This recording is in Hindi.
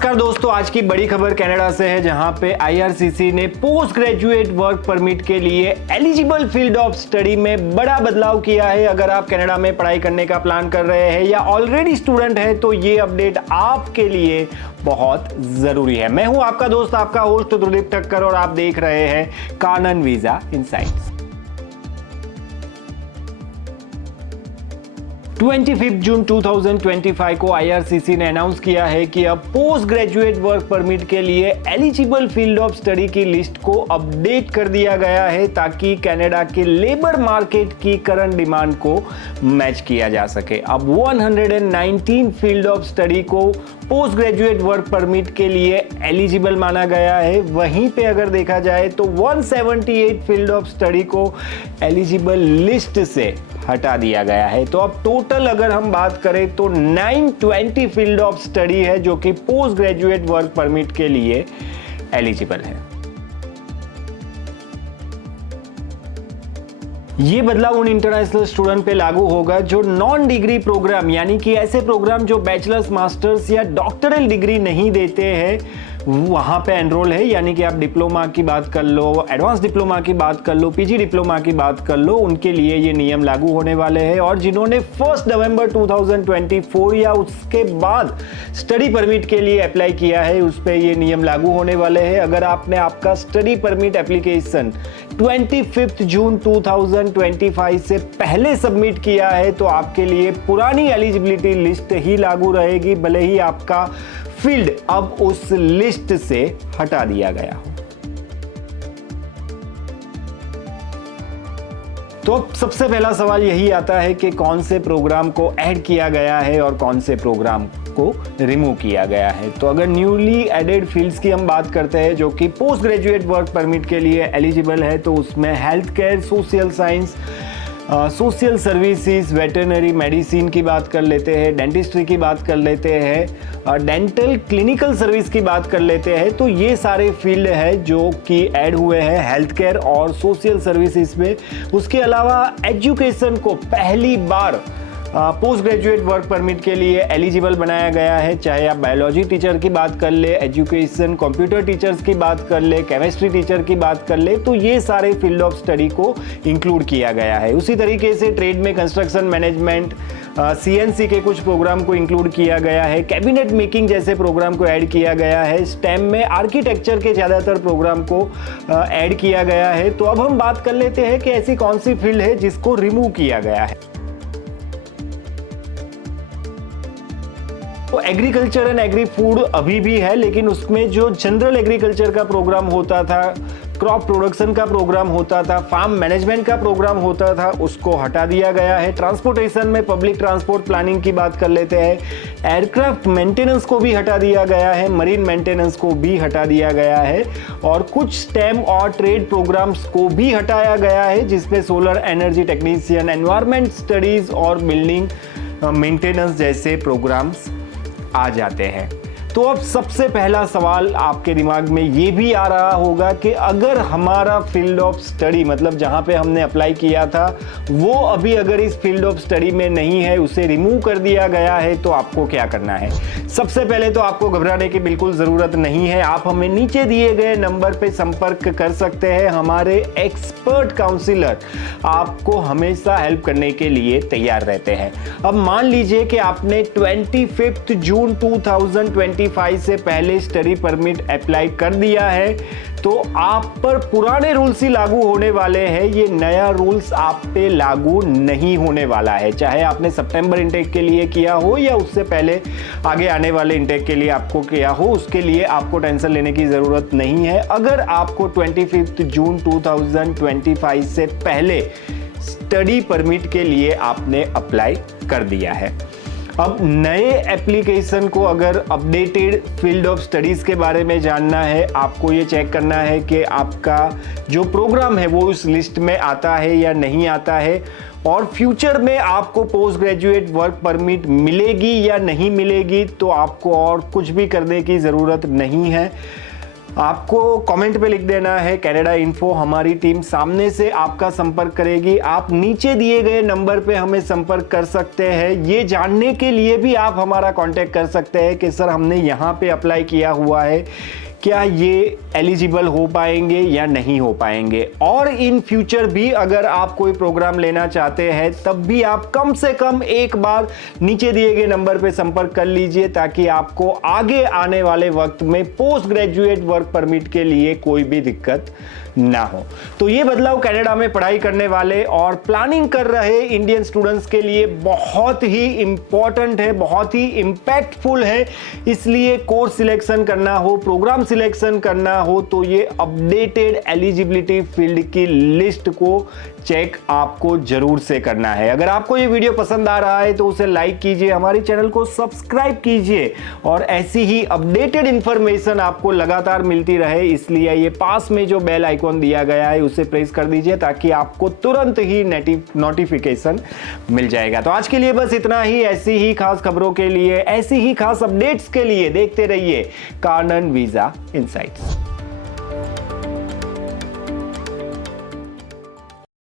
नमस्कार दोस्तों, आज की बड़ी खबर कनाडा से है, जहां पे आईआरसीसी ने पोस्ट ग्रेजुएट वर्क परमिट के लिए एलिजिबल फील्ड ऑफ स्टडी में बड़ा बदलाव किया है। अगर आप कनाडा में पढ़ाई करने का प्लान कर रहे हैं या ऑलरेडी स्टूडेंट हैं तो ये अपडेट आपके लिए बहुत जरूरी है। मैं हूं आपका दोस्त, आपका होस्ट ध्रुदीप ठक्कर और आप देख रहे हैं कानन वीजा इनसाइट्स। 25 जून 2025 को आईआरसीसी ने अनाउंस किया है कि अब पोस्ट ग्रेजुएट वर्क परमिट के लिए एलिजिबल फील्ड ऑफ स्टडी की लिस्ट को अपडेट कर दिया गया है ताकि कनाडा के लेबर मार्केट की करंट डिमांड को मैच किया जा सके। अब 119 फील्ड ऑफ स्टडी को पोस्ट ग्रेजुएट वर्क परमिट के लिए एलिजिबल माना गया है। वहीं पे अगर देखा जाए तो 178 फील्ड ऑफ स्टडी को एलिजिबल लिस्ट से हटा दिया गया है। तो अब टोटल अगर हम बात करें तो 920 फील्ड ऑफ स्टडी है जो कि पोस्ट ग्रेजुएट वर्क परमिट के लिए एलिजिबल है। ये बदलाव उन इंटरनेशनल स्टूडेंट पे लागू होगा जो नॉन डिग्री प्रोग्राम, यानी कि ऐसे प्रोग्राम जो बैचलर्स, मास्टर्स या डॉक्टरल डिग्री नहीं देते हैं, वहां पे एनरोल है। यानी कि आप डिप्लोमा की बात कर लो, एडवांस डिप्लोमा की बात कर लो, पीजी डिप्लोमा की बात कर लो, उनके लिए ये नियम लागू होने वाले हैं। और जिन्होंने 1 नवंबर 2024 या उसके बाद स्टडी परमिट के लिए अप्लाई किया है, उस पर ये नियम लागू होने वाले हैं। अगर आपने आपका स्टडी परमिट एप्लीकेशन 25 जून 2025 से पहले सबमिट किया है तो आपके लिए पुरानी एलिजिबिलिटी लिस्ट ही लागू रहेगी, भले ही आपका फील्ड अब उस लिस्ट से हटा दिया गया हो। तो सबसे पहला सवाल यही आता है कि कौन से प्रोग्राम को ऐड किया गया है और कौन से प्रोग्राम को रिमूव किया गया है। तो अगर न्यूली एडेड फील्ड्स की हम बात करते हैं जो कि पोस्ट ग्रेजुएट वर्क परमिट के लिए एलिजिबल है, तो उसमें health care, social science, social services, veterinary medicine की बात कर लेते हैं, डेंटिस्ट्री की बात कर लेते हैं, डेंटल क्लिनिकल सर्विस की बात कर लेते हैं। तो ये सारे फील्ड है जो कि ऐड हुए हैं हेल्थ केयर और सोशल सर्विसेज में। उसके अलावा एजुकेशन को पहली बार पोस्ट ग्रेजुएट वर्क परमिट के लिए एलिजिबल बनाया गया है। चाहे आप बायोलॉजी टीचर की बात कर ले, एजुकेशन कंप्यूटर टीचर्स की बात कर ले, केमिस्ट्री टीचर की बात कर ले, तो ये सारे फील्ड ऑफ स्टडी को इंक्लूड किया गया है। उसी तरीके से ट्रेड में कंस्ट्रक्शन मैनेजमेंट, सीएनसी के कुछ प्रोग्राम को इंक्लूड किया गया है, कैबिनेट मेकिंग जैसे प्रोग्राम को ऐड किया गया है, स्टेम में आर्किटेक्चर के ज़्यादातर प्रोग्राम को ऐड किया गया है। तो अब हम बात कर लेते हैं कि ऐसी कौन सी फील्ड है जिसको रिमूव किया गया है। तो एग्रीकल्चर एंड एग्री फूड अभी भी है, लेकिन उसमें जो जनरल एग्रीकल्चर का प्रोग्राम होता था, क्रॉप प्रोडक्शन का प्रोग्राम होता था, फार्म मैनेजमेंट का प्रोग्राम होता था, उसको हटा दिया गया है। ट्रांसपोर्टेशन में पब्लिक ट्रांसपोर्ट प्लानिंग की बात कर लेते हैं, एयरक्राफ्ट मेंटेनेंस को भी हटा दिया गया है, मरीन मेंटेनेंस को भी हटा दिया गया है, और कुछ स्टेम और ट्रेड प्रोग्राम्स को भी हटाया गया है, जिसमें solar energy technician, environment studies और बिल्डिंग मेंटेनेंस जैसे प्रोग्राम्स आ जाते हैं। तो अब सबसे पहला सवाल आपके दिमाग में ये भी आ रहा होगा कि अगर हमारा फील्ड ऑफ स्टडी, मतलब जहां पे हमने अप्लाई किया था, वो अभी अगर इस फील्ड ऑफ स्टडी में नहीं है, उसे रिमूव कर दिया गया है, तो आपको क्या करना है। सबसे पहले तो आपको घबराने की बिल्कुल ज़रूरत नहीं है। आप हमें नीचे दिए गए नंबर पे संपर्क कर सकते हैं। हमारे एक्सपर्ट काउंसलर आपको हमेशा हेल्प करने के लिए तैयार रहते हैं। अब मान लीजिए कि आपने 25 जून 2025 से पहले स्टडी परमिट अप्लाई कर दिया है, तो आप पर पुराने रूल्स ही लागू होने वाले हैं। ये नया रूल्स आप पे लागू नहीं होने वाला है, चाहे आपने सितंबर इंटेक के लिए किया हो या उससे पहले आगे आने वाले इंटेक के लिए आपको किया हो। उसके लिए आपको टेंशन लेने की ज़रूरत नहीं है। अगर आपको 25 जून 2025 से पहले स्टडी परमिट के लिए आपने अप्लाई कर दिया है। अब नए एप्लीकेशन को अगर अपडेटेड फील्ड ऑफ स्टडीज़ के बारे में जानना है, आपको ये चेक करना है कि आपका जो प्रोग्राम है वो उस लिस्ट में आता है या नहीं आता है, और फ्यूचर में आपको पोस्ट ग्रेजुएट वर्क परमिट मिलेगी या नहीं मिलेगी, तो आपको और कुछ भी करने की ज़रूरत नहीं है। आपको कमेंट पे लिख देना है कनाडा इन्फो, हमारी टीम सामने से आपका संपर्क करेगी। आप नीचे दिए गए नंबर पे हमें संपर्क कर सकते हैं। ये जानने के लिए भी आप हमारा कांटेक्ट कर सकते हैं कि सर हमने यहाँ पे अप्लाई किया हुआ है, क्या ये एलिजिबल हो पाएंगे या नहीं हो पाएंगे। और इन फ्यूचर भी अगर आप कोई प्रोग्राम लेना चाहते हैं तब भी आप कम से कम एक बार नीचे दिए गए नंबर पे संपर्क कर लीजिए, ताकि आपको आगे आने वाले वक्त में पोस्ट ग्रेजुएट वर्क परमिट के लिए कोई भी दिक्कत ना हो। तो ये बदलाव कनाडा में पढ़ाई करने वाले और प्लानिंग कर रहे इंडियन स्टूडेंट्स के लिए बहुत ही इंपॉर्टेंट है, बहुत ही इंपैक्टफुल है। इसलिए कोर्स सिलेक्शन करना हो, प्रोग्राम सिलेक्शन करना हो, तो ये अपडेटेड एलिजिबिलिटी फील्ड की लिस्ट को चेक आपको जरूर से करना है। अगर आपको ये वीडियो पसंद आ रहा है तो उसे लाइक कीजिए, हमारे चैनल को सब्सक्राइब कीजिए और ऐसी ही अपडेटेड इंफॉर्मेशन आपको लगातार मिलती रहे, इसलिए ये पास में जो बेल आइकॉन दिया गया है उसे प्रेस कर दीजिए ताकि आपको तुरंत ही नोटिफिकेशन मिल जाएगा। तो आज के लिए बस इतना ही। ऐसी ही खास खबरों के लिए, ऐसी ही खास अपडेट्स के लिए देखते रहिए कानन वीजा इनसाइट्स।